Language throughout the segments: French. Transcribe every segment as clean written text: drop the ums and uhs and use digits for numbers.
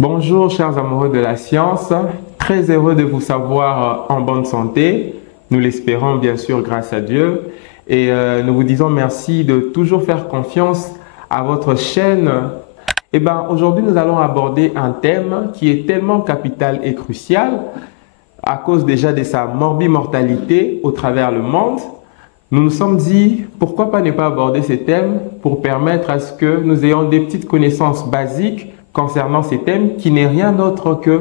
Bonjour chers amoureux de la science, très heureux de vous savoir en bonne santé. Nous l'espérons bien sûr grâce à Dieu et nous vous disons merci de toujours faire confiance à votre chaîne. Aujourd'hui nous allons aborder un thème qui est tellement capital et crucial à cause déjà de sa morbimortalité au travers le monde. Nous nous sommes dit, pourquoi pas ne pas aborder ces thèmes pour permettre à ce que nous ayons des petites connaissances basiques concernant ces thèmes qui n'est rien d'autre que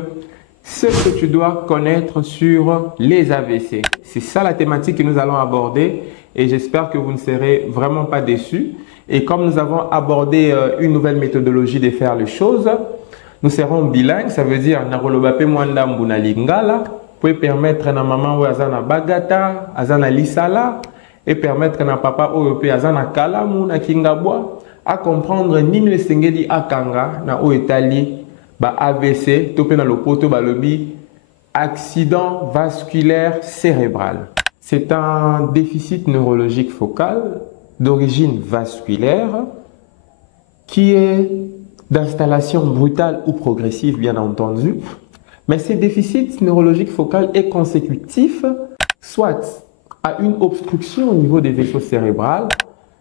ce que tu dois connaître sur les AVC. C'est ça la thématique que nous allons aborder et j'espère que vous ne serez vraiment pas déçus. Et comme nous avons abordé une nouvelle méthodologie de faire les choses, nous serons bilingues, ça veut dire Narolobape Mwanda Mbuna Lingala, pour permettre à maman ou à Bagata, à Lisala, et permettre à papa ou à Kalamu, na Kingabwa, à comprendre nini le sengeli akanga na o etali ba AVC topé na lopoto ba lobi accident vasculaire cérébral. C'est un déficit neurologique focal d'origine vasculaire qui est d'installation brutale ou progressive bien entendu, mais ce déficit neurologique focal est consécutif soit à une obstruction au niveau des vaisseaux cérébraux,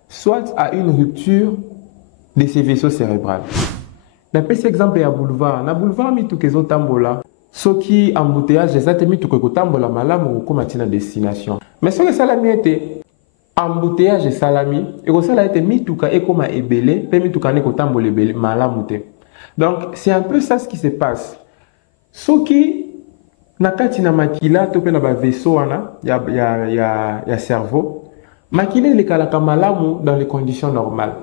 soit à une rupture de ces vaisseaux cérébraux. Na pesi exemple ya boulevard, na boulevard mitukezo tambola, soki embouteillage ezate mituke tambola malamu ko matina destination. Mais soki salami ete embouteillage salami, et ko sala ete mituka ekoma ebele, pe mituka ne ko tambola ebele malamu te. Donc c'est un peu ça ce qui se passe. Soki na kati na makila to pe na ba vaisseau wana ya cerveau, makila le kalaka malamu dans les conditions normales.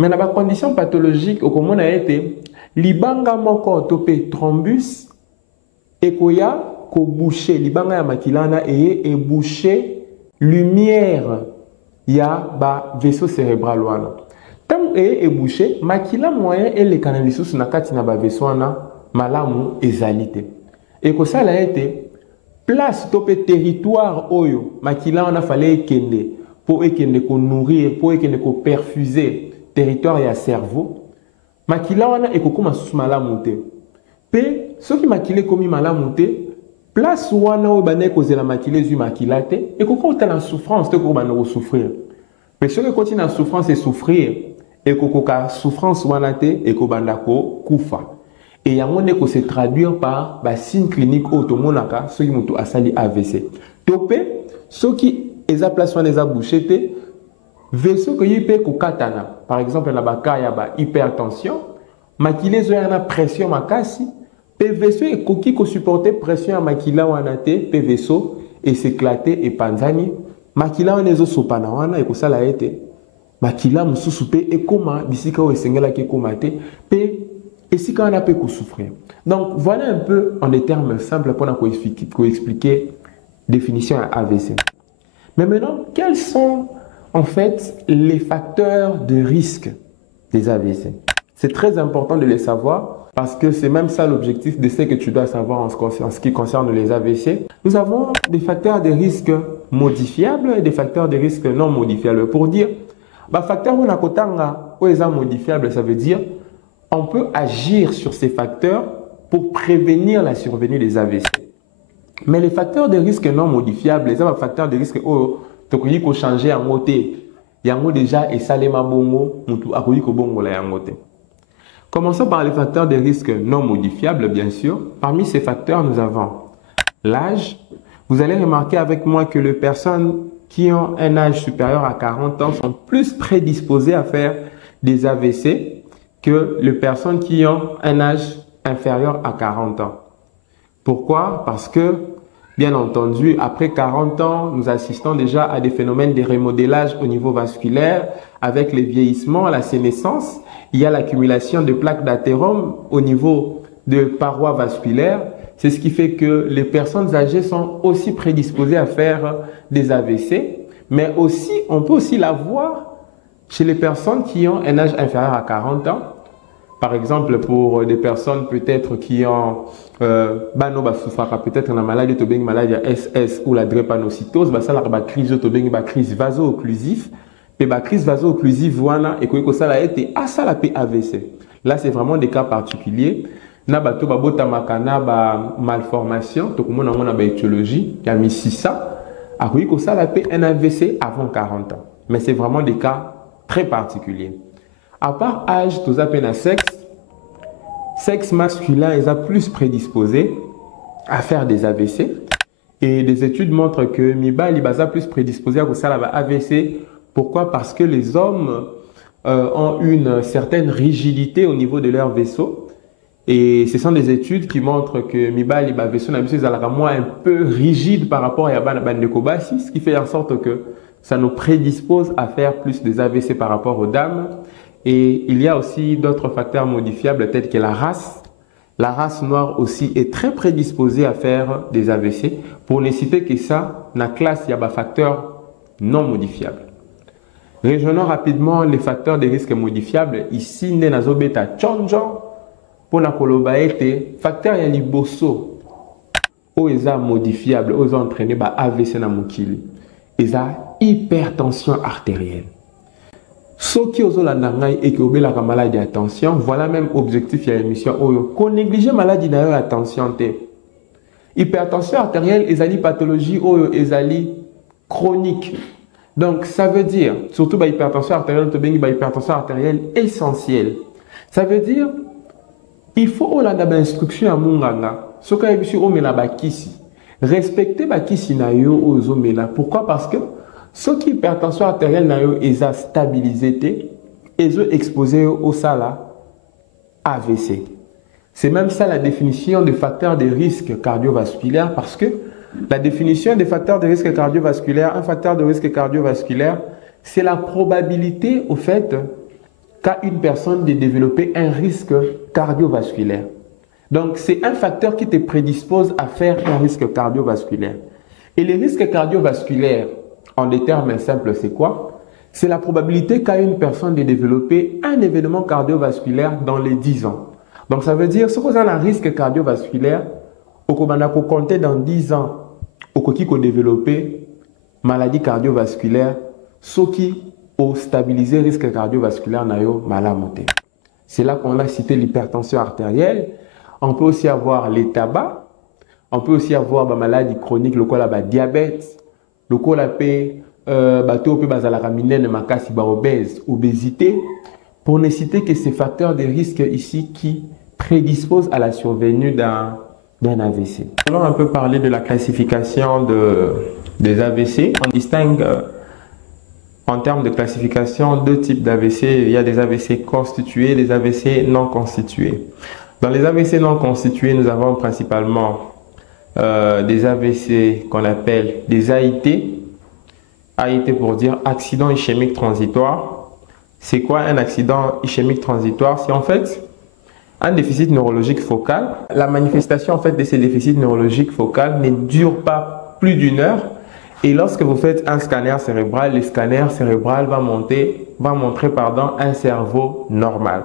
Mais dans les conditions pathologiques, au commun a été libanga moko topé thrombus et koya ko boucher libanga ya makilana et boucher lumière ya ba vaisseau cérébral wana. Tant et boucher makila moyen et les canalisus na kati na ba vaisseau wana malamu ezalité. Et que ça a été place topé territoire oyo makila wana fallait kende pour ekende ko nourrir pour ekende ko perfuser territoire ya cerveau makila wana ekokoma susu malamu te pe soki makila ekomi malamu te place wana oyo bana ekozela makila ezwi makila te ekokota na souffrance te kokobana kosouffrir pe soki ekoti na souffrance et souffrir ekokoka souffrance wana te ekobanda kokufa et yango nde se traduire par signe clinique oyo tomonaka soki moto asali AVC to pe soki eza place wana eza bouché te vaisseau que yipé ko katana par exemple na baka ya ba hypertension makila zo yana pression makasi pe vaisseau ekoki ko supporter pression ya makila wana te pe vaisseau et s'éclater et panzani makila wana ezo sopana wana ekosala ete makila mususu pe ekoma bisika o esengela ke koma te pe esika wana pe ko souffrir. Donc voilà un peu en des termes simples pour expliquer définition à AVC. Mais maintenant, quels sont en fait les facteurs de risque des AVC? C'est très important de les savoir parce que c'est même ça l'objectif de ce que tu dois savoir en ce qui concerne les AVC. Nous avons des facteurs de risque modifiables et des facteurs de risque non modifiables. Pour dire, facteur modifiable, ça veut dire on peut agir sur ces facteurs pour prévenir la survenue des AVC. Mais les facteurs de risque non modifiables, les facteurs de risque tokoyi ko changer yango te yango déjà esalema bongo mutu akoyi ko bongola yango te. Commençons par les facteurs de risque non modifiables bien sûr. Parmi ces facteurs nous avons l'âge. Vous allez remarquer avec moi que les personnes qui ont un âge supérieur à 40 ans sont plus prédisposées à faire des AVC que les personnes qui ont un âge inférieur à 40 ans. Pourquoi? Parce que bien entendu, après 40 ans, nous assistons déjà à des phénomènes de remodélage au niveau vasculaire. Avec le vieillissement, la sénescence, il y a l'accumulation de plaques d'athérome au niveau de parois vasculaires. C'est ce qui fait que les personnes âgées sont aussi prédisposées à faire des AVC. Mais aussi, on peut aussi l'avoir chez les personnes qui ont un âge inférieur à 40 ans. Par exemple, pour des personnes peut-être qui ont peut-être la maladie SS ou la drépanocytose, ça la crise crise vaso-occlusive. Et la crise vaso-occlusive, voilà, et que ça a été à ça la AVC. Là, c'est vraiment des cas particuliers. na bato babota na ba malformation to komona ngona ba étiologie ya misisa akoki ko sala pe un AVC avant 40 ans, mais c'est vraiment des cas très particuliers. À part âge, tout ça peine à sexe masculin est plus prédisposé à faire des AVC. Et des études montrent que Mibali est plus prédisposé à faire des AVC. Pourquoi? Parce que les hommes ont une certaine rigidité au niveau de leur vaisseau. Et ce sont des études qui montrent que Mibali vaisseau est un peu rigide par rapport à Yaban de Kobasi, ce qui fait en sorte que ça nous prédispose à faire plus des AVC par rapport aux dames. Et il y a aussi d'autres facteurs modifiables tels que la race. La race noire aussi est très prédisposée à faire des AVC. Pour ne citer que ça, dans la classe, il y a des facteurs non modifiables. Rejoignons rapidement les facteurs de risque modifiables. Ici, nous avons bêta tchonjo pour la kolobaete. Facteur ya liboso. O eza modifiable, o eza entraîné ba AVC na mokili. Eza hypertension artérielle. Ce qui est là et qui obéit la maladie attention, voilà même objectif de l'émission. Qu'on néglige maladie d'ailleurs attention. Hypertension artérielle est une pathologie chronique. Donc ça veut dire, surtout hypertension artérielle, hypertension artérielle essentielle. Ça veut dire, il faut la instruction à munganga. Ce qu'on a vu sur omela bakisi, respecter bakisi na yo aux omela. Pourquoi? Parce que ce qui hypertension artérielle est stabilisé et est exposé au sala AVC. C'est même ça la définition des facteurs de risque cardiovasculaire, parce que la définition des facteurs de risque cardiovasculaire, un facteur de risque cardiovasculaire, c'est la probabilité au fait qu'a une personne de développer un risque cardiovasculaire. Donc c'est un facteur qui te prédispose à faire un risque cardiovasculaire. Et les risques cardiovasculaires, en des termes simples, c'est quoi? C'est la probabilité qu'a une personne de développer un événement cardiovasculaire dans les 10 ans. Donc ça veut dire, si vous avez un risque cardiovasculaire, au compter dans 10 ans, au qui développer maladie cardiovasculaire, ce qui ont stabilisé le risque cardiovasculaire maladie. C'est là qu'on a cité l'hypertension artérielle. On peut aussi avoir les tabacs, on peut aussi avoir la maladie chronique, le diabète, le colapé, obésité, pour ne citer que ces facteurs de risque ici qui prédisposent à la survenue d'un AVC. Allons un peu parler de la classification des AVC. On distingue en termes de classification deux types d'AVC. Il y a des AVC constitués et des AVC non constitués. Dans les AVC non constitués, nous avons principalement des AVC qu'on appelle des AIT. AIT pour dire accident ischémique transitoire. C'est quoi un accident ischémique transitoire? C'est en fait un déficit neurologique focal. La manifestation en fait de ces déficits neurologiques focaux ne dure pas plus d'une heure. Et lorsque vous faites un scanner cérébral, le scanner cérébral va montrer un cerveau normal.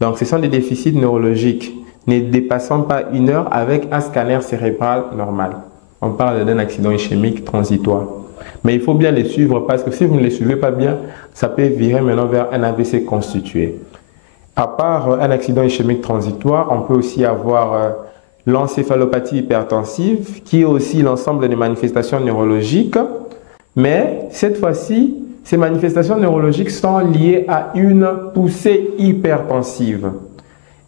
Donc ce sont des déficits neurologiques ne dépassant pas une heure avec un scanner cérébral normal. On parle d'un accident ischémique transitoire. Mais il faut bien les suivre parce que si vous ne les suivez pas bien, ça peut virer maintenant vers un AVC constitué. À part un accident ischémique transitoire, on peut aussi avoir l'encéphalopathie hypertensive qui est aussi l'ensemble des manifestations neurologiques. Mais cette fois-ci, ces manifestations neurologiques sont liées à une poussée hypertensive.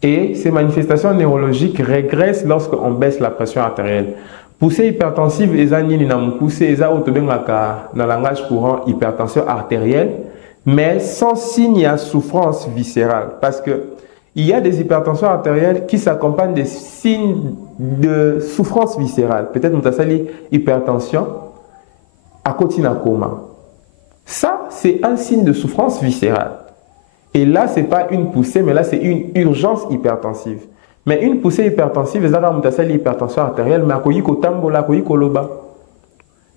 Et ces manifestations neurologiques régressent lorsqu'on baisse la pression artérielle. Poussée hypertensive, c'est dans le langage courant hypertension artérielle, mais sans signe à souffrance viscérale. Parce que il y a des hypertensions artérielles qui s'accompagnent des signes de souffrance viscérale. Peut-être nous avons hypertension à côté d'un coma. Ça, c'est un signe de souffrance viscérale. Et là, ce n'est pas une poussée, mais là, c'est une urgence hypertensive. Mais une poussée hypertensive, c'est une hypertension artérielle, mais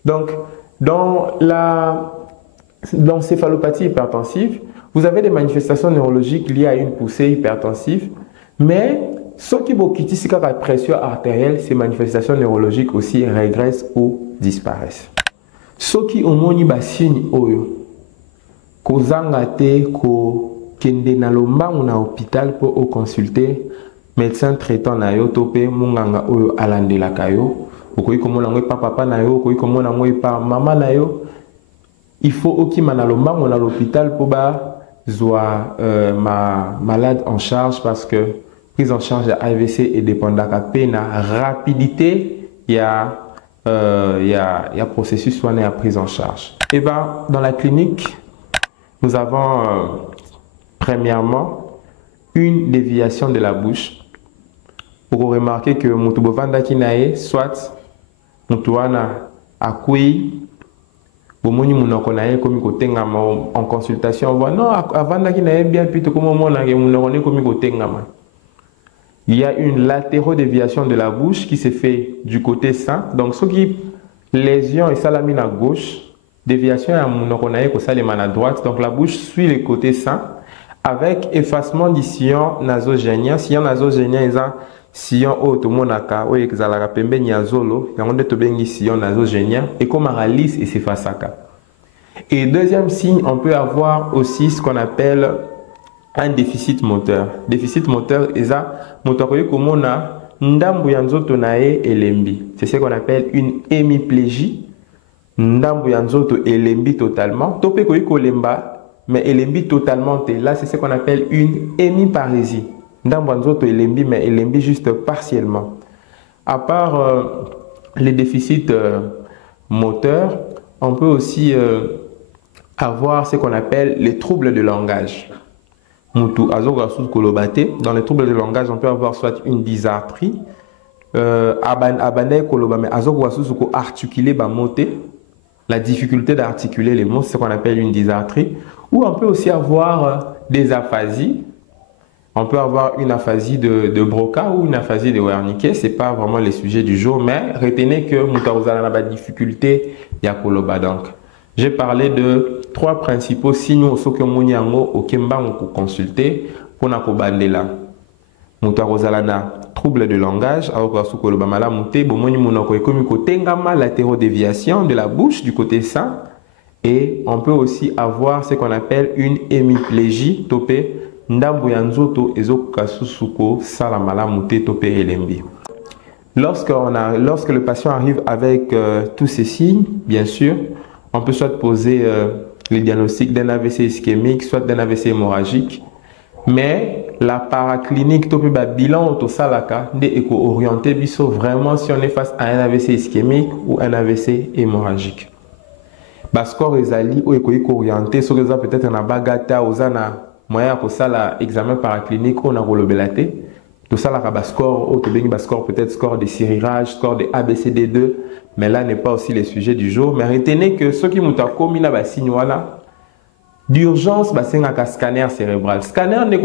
donc, dans l'encéphalopathie hypertensive, vous avez des manifestations neurologiques liées à une poussée hypertensive, mais ce qui est la pression artérielle, ces manifestations neurologiques aussi régressent ou disparaissent. Ce qui est un signe kozanga te ko kende na lombangu na hôpital pour consulter médecin traitant na yo topé munganga oyo alandela kayo okoyi komona ngoi pa papa na yo okoyi komona ngoi pa mama na yo il faut okima na lombango na l'hôpital pour ba zwa ma malade en charge parce que prise en charge de AVC est dépendaka pe na rapidité il y a processus soigné à prise en charge. Et ben dans la clinique nous avons premièrement une déviation de la bouche. Pour remarquer que mutu bovanda kinae soit mutu wana akui bomoni munoko nae komi kotengama en consultation on voit non avanda kinae bien plutôt comme mona ke munoko ne komi kotengama. Il y a une latérodéviation de la bouche qui se fait du côté sain. Donc ce qui lésion et salamine à gauche, déviation à munoko nae ko salema à droite. Donc la bouche suit le côté sain avec effacement du sillon nasogénien. Sillon nasogénien est un sillon automonaka ou exalaka pembe niazolo, yango nde tobengi sillon nasogénien et comme lisse et s'effacaka. Et deuxième signe, on peut avoir aussi ce qu'on appelle un déficit moteur. Déficit moteur est ça moteur comme on a ndambu ya nzoto nae elembi. C'est ce qu'on appelle une hémiplégie. Ndambu ya nzoto elembi totalement. Topé ko lemba mais elembi totalement. Là, c'est ce qu'on appelle une hémiparésie. Ndambanzoto elembi, mais elembi juste partiellement. À part les déficits moteurs, on peut aussi avoir ce qu'on appelle les troubles de langage. Dans les troubles de langage, on peut avoir soit une dysarthrie, articuler la difficulté d'articuler les mots, c'est ce qu'on appelle une dysarthrie. Ou on peut aussi avoir des aphasies. On peut avoir une aphasie de Broca ou une aphasie de Wernicke. Ce n'est pas vraiment le sujet du jour, mais retenez que nous avons des difficultés ya koloba. Donc, j'ai parlé de 3 principaux signes au Kemba consulter pour na kobandela. Nous avons trouble de langage, latérodéviation de la bouche du côté sain. Et on peut aussi avoir ce qu'on appelle une hémiplégie topé ndambu ya nzoto ezokoka susuko salamala mute topé elembi. Lorsque le patient arrive avec tous ces signes, bien sûr, on peut soit poser le diagnostic d'un AVC ischémique, soit d'un AVC hémorragique. Mais la paraclinique, topé ba bilan autosalaka, nde éco orienté biso vraiment si on est face à un AVC ischémique ou un AVC hémorragique. Bascore ezali ou éco orienté, so que peut-être na bagata ozana moyen ko sala examen paraclinique on a relobelate. Tout ça la bascore ou tobengi bascore peut-être score de cirirage, score de ABCD2, mais là n'est pas aussi le sujet du jour. Mais retenez que ceux qui muta komi na ba signe wala d'urgence, c'est un scanner cérébral. Scanner n'est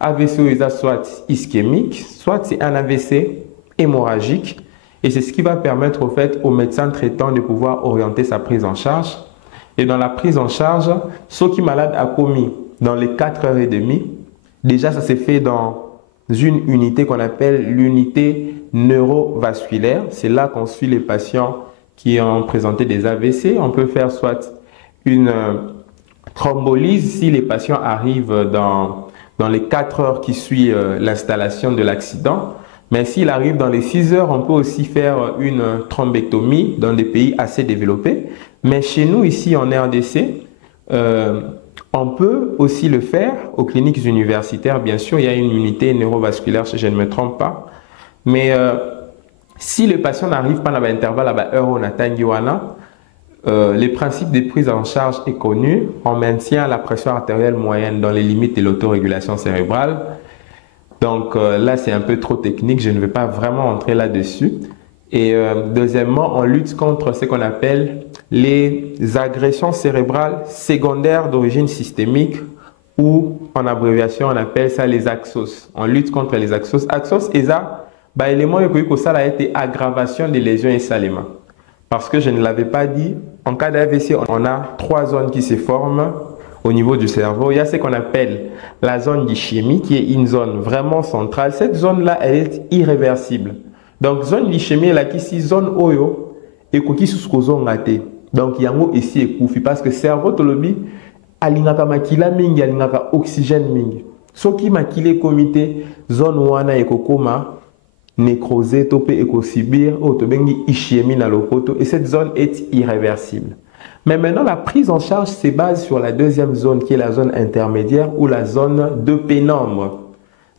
AVC soit ischémique, soit c'est un AVC hémorragique. Et c'est ce qui va permettre au fait au médecin traitant de pouvoir orienter sa prise en charge. Et dans la prise en charge, ce qui malade a commis dans les 4h30, déjà ça s'est fait dans une unité qu'on appelle l'unité neurovasculaire. C'est là qu'on suit les patients qui ont présenté des AVC. On peut faire soit une thrombolyse si les patients arrivent dans les 4 heures qui suivent l'installation de l'accident. Mais s'il arrive dans les 6 heures, on peut aussi faire une thrombectomie dans des pays assez développés. Mais chez nous, ici en RDC, on peut aussi le faire aux cliniques universitaires. Bien sûr, il y a une unité neurovasculaire, si je ne me trompe pas. Mais si le patient n'arrive pas dans l'intervalle à l'heure où on attend, le principe de prise en charge est connu. On maintient la pression artérielle moyenne dans les limites de l'autorégulation cérébrale. Donc là, c'est un peu trop technique. Je ne vais pas vraiment entrer là-dessus. Et deuxièmement, on lutte contre ce qu'on appelle les agressions cérébrales secondaires d'origine systémique ou en abréviation, on appelle ça les axos. On lutte contre les axos. Axos, c'est ça, l'élément que ça a été aggravation des lésions et salement. Parce que je ne l'avais pas dit, en cas d'AVC, on a 3 zones qui se forment au niveau du cerveau. Il y a ce qu'on appelle la zone d'ischémie, qui est une zone vraiment centrale. Cette zone-là, elle est irréversible. Donc, zone d'ischémie, là, qui est zone oyo, et qui est zone gâtée. Donc, il y a un mot ici, parce que le cerveau, tolobi, alingaka makila mingi, alingaka oxygène mingi. Soki makile comité, zone wana ekokoma, nécrosé, topé écosibir, otobengi ischémie na lopoto, et cette zone est irréversible. Mais maintenant, la prise en charge se base sur la deuxième zone, qui est la zone intermédiaire ou la zone de pénombre.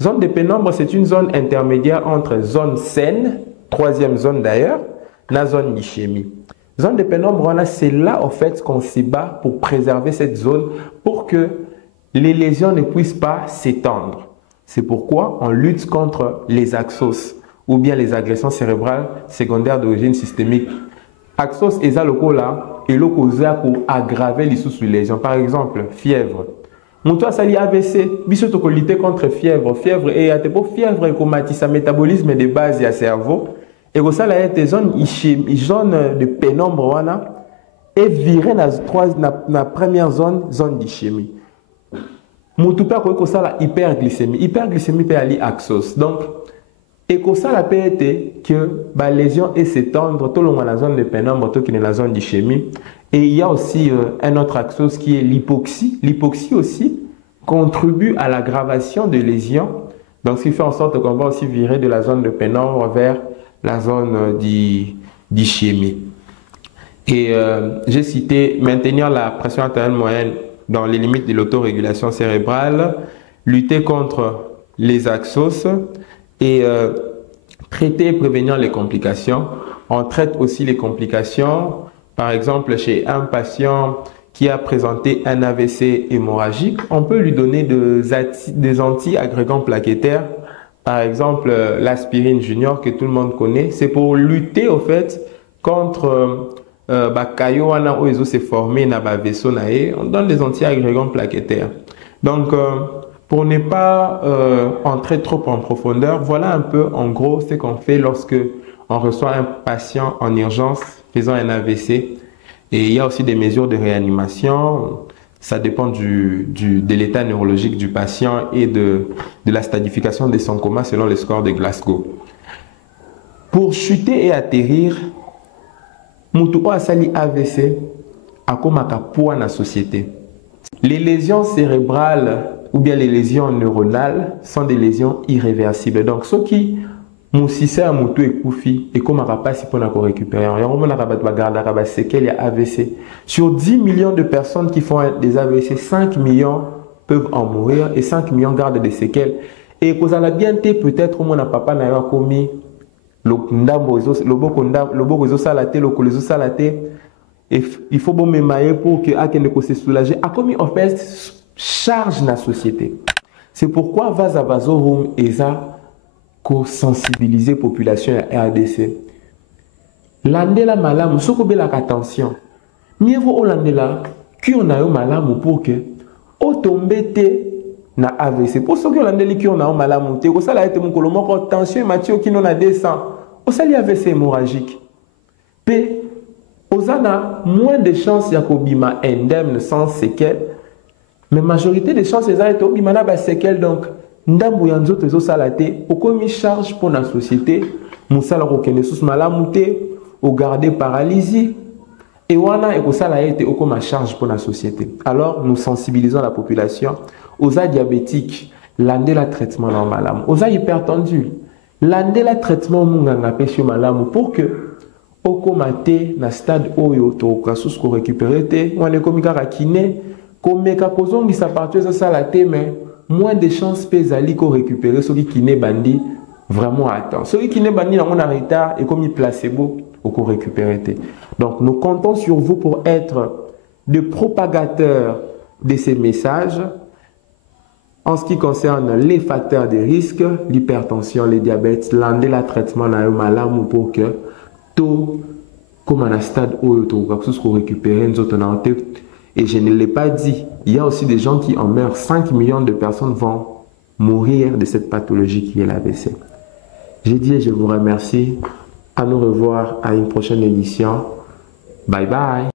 Zone de pénombre, c'est une zone intermédiaire entre zone saine, troisième zone d'ailleurs, la zone d'ischémie. Zone de pénombre, c'est là en fait qu'on se bat pour préserver cette zone pour que les lésions ne puissent pas s'étendre. C'est pourquoi on lutte contre les axos ou bien les agressions cérébrales secondaires d'origine systémique. Axos est là et le cause pour aggraver les sous-lésions. Par exemple, fièvre. Moutoua sali AVC, biso toko lutter contre fièvre. Fièvre et fièvre et comatisa métabolisme de base et cerveau. Et que ça là des zones de pénombre wana et virer na première zone d'ischémie. Moutoupa ko ça la hyperglycémie. Hyperglycémie peut aller axos. Donc et que ça la peut être que la lésion est s'étendre tout le long de la zone de pénombre, tout qui est la zone d'ischémie. Et il y a aussi un autre axos qui est l'hypoxie. L'hypoxie aussi contribue à l'aggravation de lésions. Donc, ce qui fait en sorte qu'on va aussi virer de la zone de pénombre vers la zone d'ischémie. Et j'ai cité maintenir la pression artérielle moyenne dans les limites de l'autorégulation cérébrale, lutter contre les axos et traiter et prévenir les complications. On traite aussi les complications. Par exemple, chez un patient qui a présenté un AVC hémorragique, on peut lui donner des anti-agrégants plaquettaires. Par exemple, l'aspirine junior que tout le monde connaît. C'est pour lutter au fait contre caillou où s'est formé dans le vaisseau. On donne des anti-agrégants plaquettaires. Donc, pour ne pas entrer trop en profondeur, voilà un peu en gros ce qu'on fait lorsque on reçoit un patient en urgence faisant un AVC. Et il y a aussi des mesures de réanimation. Ça dépend de l'état neurologique du patient et de la stadification de son coma selon le score de Glasgow. Pour chuter et atterrir, Moutou Asali AVC a comme poids dans la société. Les lésions cérébrales ou bien les lésions neuronales sont des lésions irréversibles. Donc, ceux qui Moussissé à Moutou et Koufi et comme on pas si pour récupérer. On a séquelles, il y a AVC. Sur 10 millions de personnes qui font des AVC, 5 millions peuvent en mourir et 5 millions gardent des séquelles. Et vous allez bien peut-être mon papa n'a commis le il faut bon mémailler pour que Akeneko se soulager. A commis en fait charge la société. C'est pourquoi Vaza Vazorum et ça pour sensibiliser la population à RDC. L'andela malamu, ce qu'on la attention. Mieux vaut l'andela qui on a eu malamu pour que au tombé na AVC. Pour ceux qui ont l'andela qui on a eu malamu, te ko sala été mon colomo tension Mathieu qui n'en a descend. Au sali AVC hémorragique. P osana moins de chances ya kobima indemne sans séquelles. Mais majorité des chances ça été obima na ba séquelles donc. Ndambu ya nzoto ezo salate okomi charge pour la société musala ko kende sous malamu te o garder paralysie et wana e ko sala ete okoma charge pour la société. Alors nous sensibilisons la population aux diabétiques, landela traitement dans malamu, aux hypertendus, landela traitement munganga pesio malamu pour que okoma te na stade oyo to ka sous ko récupérer te wana komi kaka kiné komeka kozongi sa partie ça salate mais moins de chances pézali qu'on récupérer ceux qui n'est bandi vraiment attend. Ceux qui n'est bandi dans mon retard et comme il placebo ou qu'on récupérer. Donc nous comptons sur vous pour être des propagateurs de ces messages en ce qui concerne les facteurs de risque, l'hypertension, le diabète, l'andela traitement na malamu pour que tout comme un stade où tout qu'on récupérer nous autres. Et je ne l'ai pas dit, il y a aussi des gens qui en meurent. 5 millions de personnes vont mourir de cette pathologie qui est l'AVC. J'ai dit et je vous remercie. À nous revoir à une prochaine édition. Bye bye.